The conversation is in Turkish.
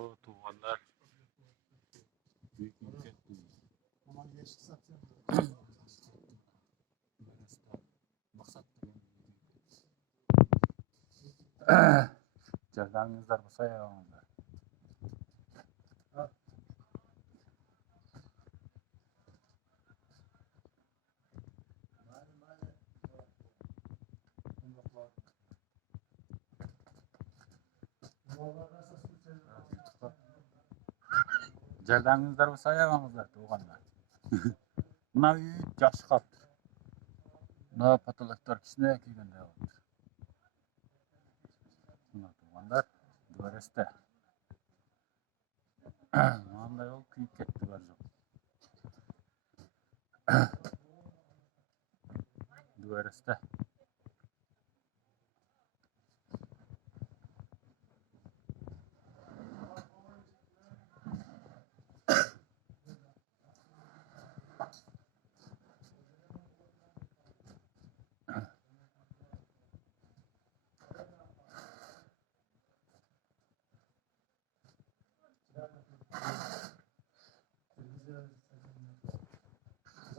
O tuğanlar büyük ketdi. Jardamingizlar bolsa ayagыңыздар. Jardamingizlar bolsa ayagыңыздар tuğanlar. Mına үй жакшы калыптыр. Мына потолоктор кичине кийгендей калыптыр. Мына туғандар дворесте. Мындай ол күйүп кетти бар жок. Дворесте.